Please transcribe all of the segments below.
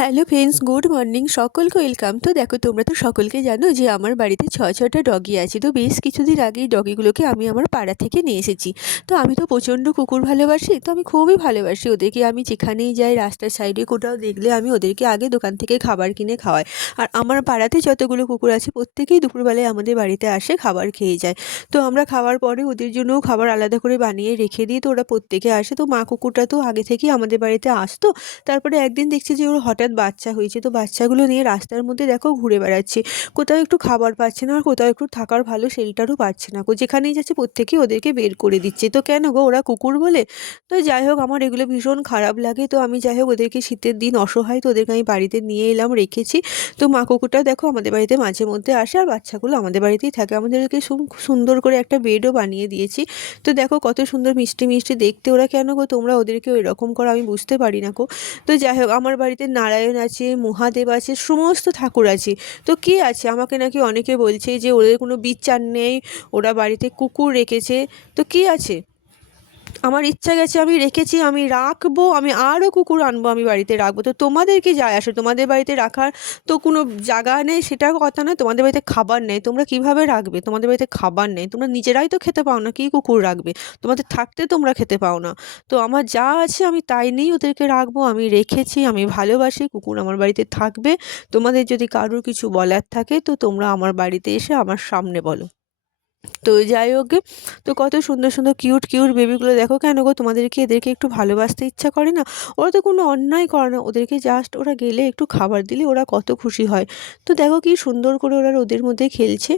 Hello friends, good morning, সকলকে welcome. তো দেখো, তোমরা তো সকলকে জানো যে আমার বাড়িতে ছটা ডগি আছে। তো বেশ কিছুদিন আগেই ডগিগুলোকে আমি আমার পাড়া থেকে নিয়ে এসেছি। তো আমি তো প্রচণ্ড কুকুর ভালোবাসি, তো আমি খুবই ভালোবাসি ওদেরকে। আমি যেখানেই যাই, রাস্তার সাইডে কোথাও দেখলে আমি ওদেরকে আগে দোকান থেকে খাবার কিনে খাওয়াই। আর আমার পাড়াতে যতগুলো কুকুর আছে প্রত্যেকেই দুপুরবেলায় আমাদের বাড়িতে আসে, খাবার খেয়ে যায়। তো আমরা খাওয়ার পরে ওদের জন্যও খাবার আলাদা করে বানিয়ে রেখে দিই। তো ওরা প্রত্যেকে আসে। তো মা কুকুরটা তো আগে থেকেই আমাদের বাড়িতে আসতো। তারপরে একদিন দেখছি যে ওর হঠাৎ বাচ্চা হয়েছে। তো বাচ্চাগুলো নিয়ে রাস্তার মধ্যে দেখো ঘুরে বেড়াচ্ছে। কোথাও একটু খাবার পাচ্ছে না, আর কোথাও একটু থাকার ভালো শেল্টারও পাচ্ছে না গো। যেখানেই যাচ্ছে প্রত্যেকেই ওদেরকে বের করে দিচ্ছে। তো কেন গো, ওরা কুকুর বলে? তো যাই হোক, আমার এগুলো ভীষণ খারাপ লাগে। তো আমি যাই হোক, ওদেরকে শীতের দিন অসহায়, তো ওদেরকে আমি বাড়িতে নিয়ে এলাম, রেখেছি। তো মা কুকুরটা দেখো আমাদের বাড়িতে মাঝে মধ্যে আসে, আর বাচ্চাগুলো আমাদের বাড়িতেই থাকে। আমাদেরকে সুন্দর করে একটা বেডও বানিয়ে দিয়েছি। তো দেখো কত সুন্দর মিষ্টি মিষ্টি দেখতে ওরা। কেন গো তোমরা ওদেরকে এরকম করো, আমি বুঝতে পারি না গো। তো যাই হোক, আমার বাড়িতে নারায়ণ আছে, মহাদেব আছে, সমস্ত ঠাকুর আছে। তো কি আছে, আমাকে নাকি অনেকে বলছে যে ওদের কোনো বিচার নেই, ওরা বাড়িতে কুকুর রেখেছে। তো কি আছে, আমার ইচ্ছা গেছে, আমি রেখেছি, আমি রাখবো, আমি আরও কুকুর আনবো, আমি বাড়িতে রাখবো। তো তোমাদের কি যায় আসে? তোমাদের বাড়িতে রাখার তো কোনো জায়গা নেই, সেটা কথা নয়। তোমাদের বাড়িতে খাবার নেই, তোমরা কিভাবে রাখবে? তোমাদের বাড়িতে খাবার নেই, তোমরা নিজেরাই তো খেতে পাও না, কি কুকুর রাখবে? তোমাদের থাকতে তোমরা খেতে পাও না। তো আমার যা আছে আমি তাই নিয়েই ওদেরকে রাখবো, আমি রেখেছি, আমি ভালোবাসি কুকুর, আমার বাড়িতে থাকবে। তোমাদের যদি কারোর কিছু বলার থাকে তো তোমরা আমার বাড়িতে এসে আমার সামনে বলো। তো যাই হোক গে, তো কত সুন্দর সুন্দর কিউট কিউট বেবিগুলো দেখো। কেন গো, তোমাদেরকে এদেরকে একটু ভালোবাসতে ইচ্ছা করে না? ওরা তো কোনো অন্যায় করে না, ওদেরকে জাস্ট ওরা গেলে একটু খাবার দিলে ওরা কত খুশি হয়। তো দেখো কি সুন্দর করে ওরা ওদের মধ্যে খেলছে।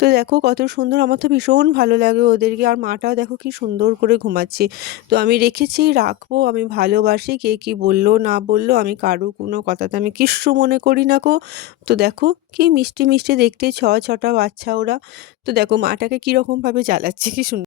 তো দেখো কত সুন্দর, আমার তো ভীষণ ভালো লাগে ওদেরকে। আর মাটাও দেখো কি সুন্দর করে ঘুমাচ্ছে। তো আমি রেখেছি, রাখবো, আমি ভালোবাসি। কে কি বললো না বললো, আমি কারো কোনো কথাতে আমি কিচ্ছু মনে করি না গো। তো দেখো কি মিষ্টি মিষ্টি দেখতে ছটা বাচ্চা ওরা। তো দেখো মাটাকে কীরকমভাবে জ্বালাচ্ছে, কি সুন্দর।